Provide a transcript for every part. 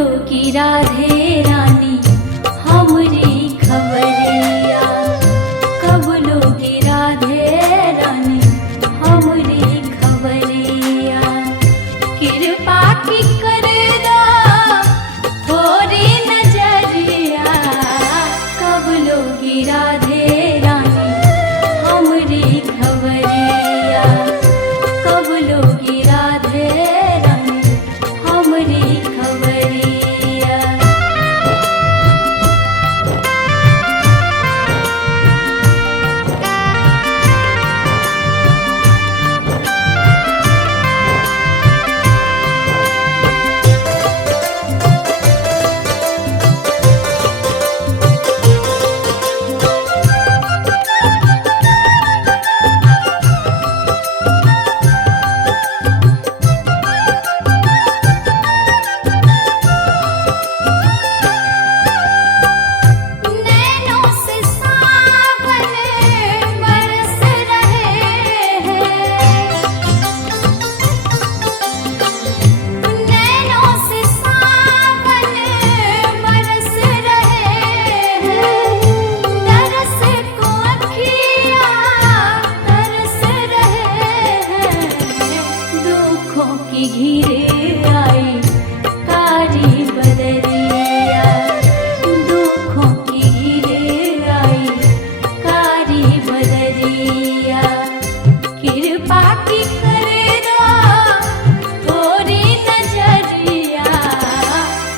की राधे रानी हमरी खबरिया, कब लोगी राधे रानी हमरी खबरिया। कृपा की कर दो थोड़ी नजरिया, कब लोगी राधे रानी हमरी खबरिया, कब लोगी राधे रानी हमरी खबरिया। घिरे आई कारी बदरिया, दुखों की घिरे आई कारी बदरिया। कृपा की कर दो थोड़ी नजरिया,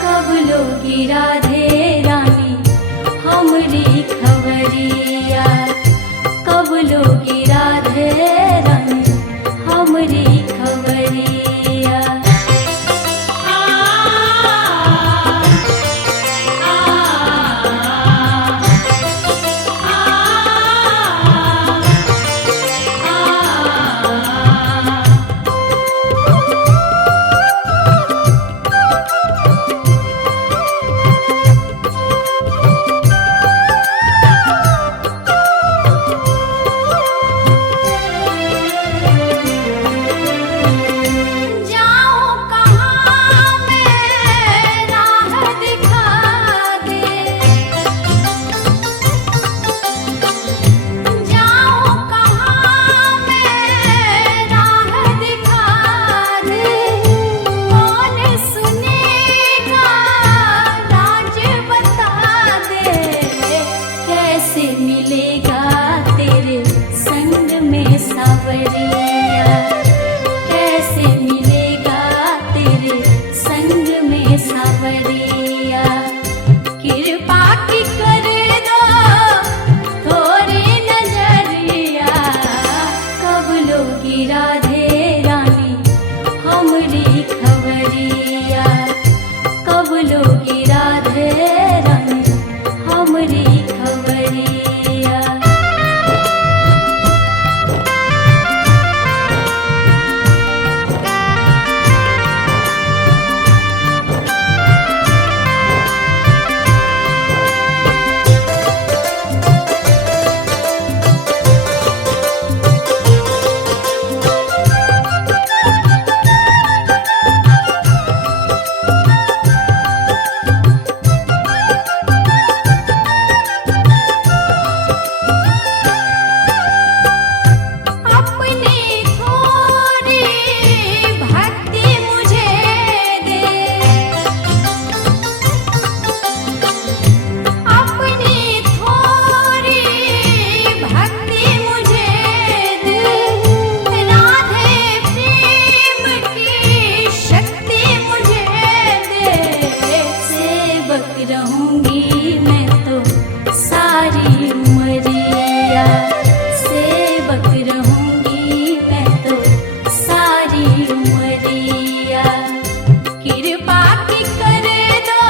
कब लोगी राधे रानी हमरी खबरिया, कब लोगी राधे रानी हमरी खबरिया। मिलेगा तेरे संग में सावरिया, कैसे मिलेगा तेरे संग में सावरिया। कृपा की कर दो थोड़ी नजरिया, कब लोगी राधे रानी हमरी खबरिया, कब लोगी राधे रानी हमरी खबरिया। रहूंगी मैं तो सारी उमरिया, सेवक रहूंगी मैं तो सारी उमरिया। कृपा की कर दो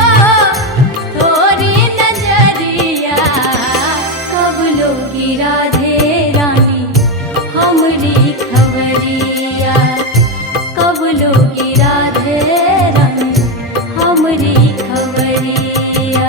थोड़ी नजरिया, कब लोगी राधे रानी हमरी खबरिया, कब लोगी राधे रानी हमरी खबरिया।